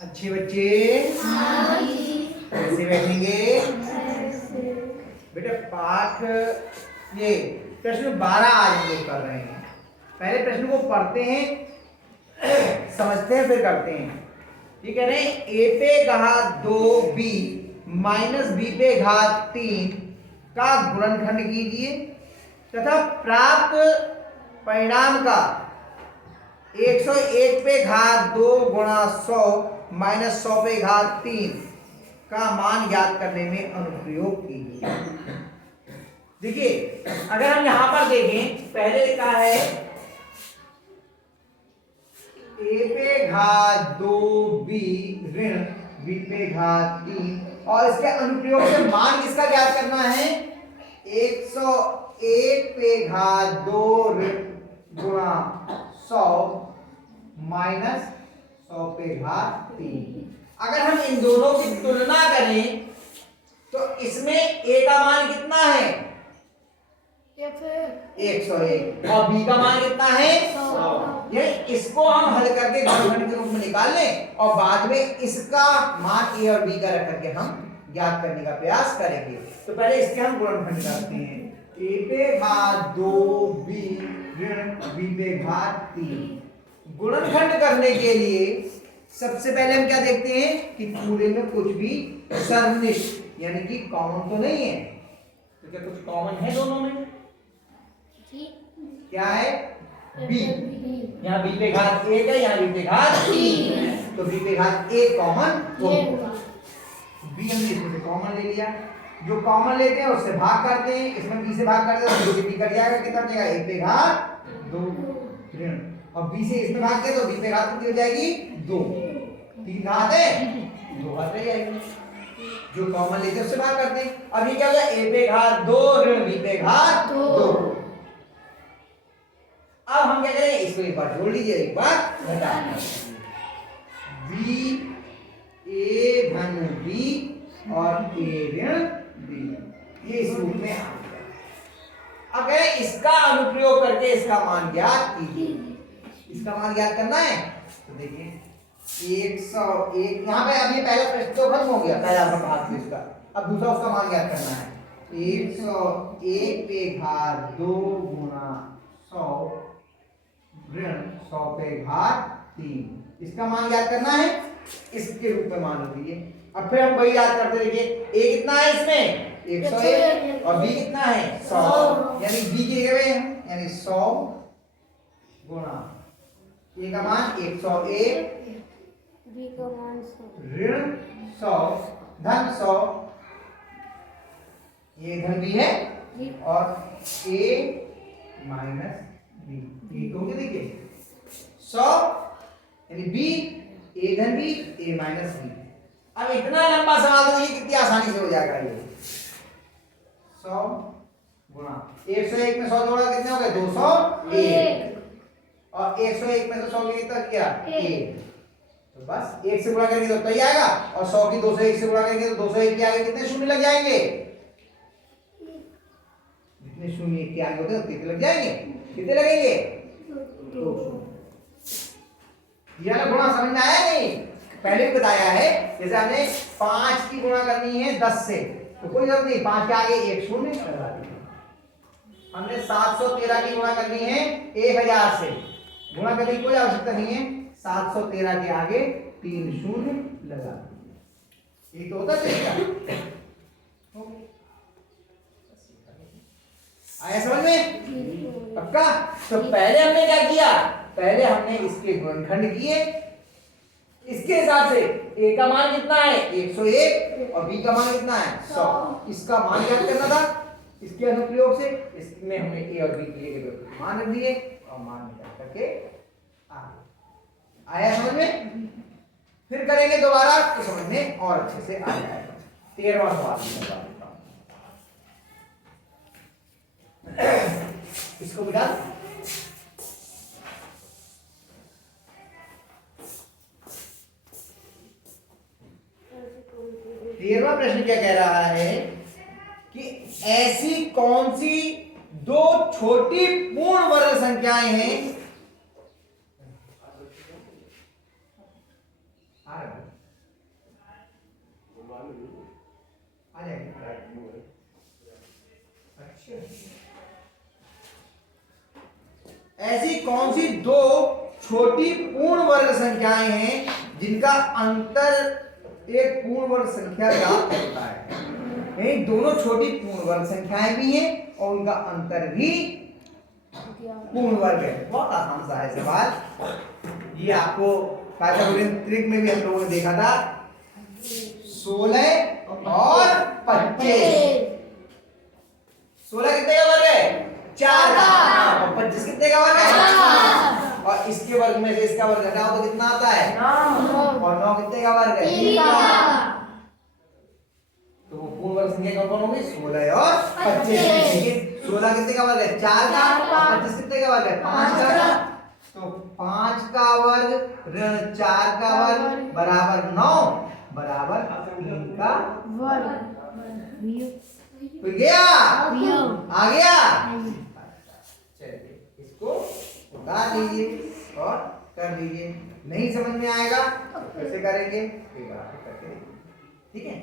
अच्छे बच्चे कैसे बैठेंगे बेटा? पाठ ये प्रश्न 12 आज हम लोग कर रहे हैं। पहले प्रश्न को पढ़ते हैं, समझते हैं, फिर करते हैं। ये कह रहे हैं a पे घात 2b माइनस b पे घात 3 का गुणनखंड कीजिए तथा प्राप्त परिणाम का 101 पे घात 2 गुणा 100 माइनस 100 पे घात 3 का मान ज्ञात करने में अनुप्रयोग कीजिए। देखिए, अगर हम यहां पर देखें, पहले लिखा है a पे घात 2b ऋण b पे घात 3 और इसके अनुप्रयोग से मान किसका ज्ञात करना है? 101 पे घात 2 ऋण गुणा 100 माइनस 100 पे घात 3। अगर हम इन दोनों की तुलना करें तो इसमें a का मान कितना है? 101 और b का मान कितना है? 100। ये इसको हम हल करके गुणनखंड के रूप में निकाल लें और बाद में इसका मान a और b का रख करके हम ज्ञात करने का प्रयास करेंगे। तो पहले इसके हम गुणनखंड करते हैं। a पे घात 2b ऋण b पे घात 3। गुणनखंड करने के लिए सबसे पहले हम क्या देखते हैं कि पूरे में कुछ भी सन्निहित यानी कि कॉमन तो नहीं है। तो क्या कुछ कॉमन है दोनों में? क्या है? b। यहाँ b पे घात 1 है, यहाँ b पे घात 3 है, तो b पे घात 1 कॉमन होगा। b हमने इसमें से कॉमन ले लिया। जो कॉमन लेते हैं उससे भाग करते हैं, इसमें b से भाग करते हैं तो b कट जाएगा। कितना बचेगा? 1 पे घात 2 ऋण और b से इसमें भाग किया तो b पे घात कितनी हो जाएगी? 2। 3 घात है, 2 घात रह जाएगी। जो कॉमन लेते हैं उससे भाग करते हैं। अब ये क्या होगा? a पे घात 2 ऋण b पे घात 2। अब हम क्या करेंगे? इसको एक बार जोड़ लीजिए, एक बार घटा b a धन b और a ऋण b। ये इस रूप में आ गया। अब इसका अनुप्रयोग करके इसका मान ज्ञात कीजिए। इसका मान ज्ञात करना है तो देखिए 101 यहाँ पे अभी पहला प्रश्न तो खत्म हो गया, पहला भाग से इसका। अब दूसरा उसका मान ज्ञात करना है। 101 पे घात 2 गुणा 100 ऋण 100 पे घात 3। इसका मान ज्ञात करना है, इसके रूप में मान लीजिए। अब फिर हम वही याद करते देखिए, a कितना है इसमें? 101 और b कितना है? 100। यानी b की जगह यानी 100 गुणा a का मान 101 b का मान 100 ऋण 100 धन 100 ये धन b है और a माइनस b। ये तो क्या देखिए 100 यानी b a धन b a माइनस b। अब इतना लंबा सवाल तो देखिए कितनी आसानी से हो जाएगा। ये 100 गुणा 101 में 100 जोड़ा कितने हो गए? 201 और 101 में से 100 कितना किया? 1। तो बस 1 से गुणा करेंगे तो तय आएगा और 100 की 201 से गुणा करेंगे तो 201 के आगे कितने शून्य लग जाएंगे? जितने शून्य के आगे होते हैं कितने लग जाएंगे? कितने लगेंगे? 2। ये गुणा समझ में आया नहीं? पहले भी बताया है, जैसे हमने 5 की गुणा करनी है 10 से तो कोई जरूरत नहीं, 5 के आगे एक शून्य लगा दीजिए। हमने 713 की गुणा करनी है 1000 से, गुणा करने की कोई आवश्यकता नहीं है, 713 के आगे 3 शून्य लगा दीजिए। ये तो होता तरीका। आया समझ में? पक्का? तो पहले हमने क्या किया? पहले हमने इसके गुणनखंड किए, इसके हिसाब से a का मान कितना है? 101 और b का मान कितना है? 100। इसका मान ज्ञात करना था। इसके अनुप्रयोग से इसमें हमने a और b के मान रख दिए और मान निकाल करके आया समझ में? फिर करेंगे दोबारा तो समझ में और अच्छे से आ जाएगा। 13वां सवाल इसको बिठा 13वां प्रश्न क्या कह रहा है कि ऐसी कौन सी दो छोटी पूर्ण वर्ग संख्याएं हैं कौन सी दो छोटी पूर्ण वर्ग संख्याएं हैं जिनका अंतर एक पूर्ण वर्ग संख्या ज्ञात होता है। यही दोनों छोटी पूर्ण वर्ग संख्याएं भी हैं और उनका अंतर भी पूर्ण वर्ग है। बहुत आसान सा है सवाल। ये आपको पाइथागोरियन ट्रिक में भी हम लोगों ने देखा था। 16 और 25। 16 कितने का वर्ग है? 4 का। और 25 कितने का वर्ग है? और इसके वर्ग में से इसका वर्ग घटाओ तो कितना आता है? 9। और 9 कितने का वर्ग है? 3 का। तो वो पूर्ण वर्ग संख्या कौन होगी? 16 और 25। लेकिन 16 कितने का वर्ग है? 4 का। 25 कितने का वर्ग है? 5 का। तो 5 का वर्ग ऋण 4 का वर्ग बराबर 9 बराबर 3 का वर्ग। गया? आ गया? चलिए इसको उतार लीजिए और कर लीजिए। नहीं समझ में आएगा तो कैसे करेंगे? एक बार करके देखिए। ठीक है।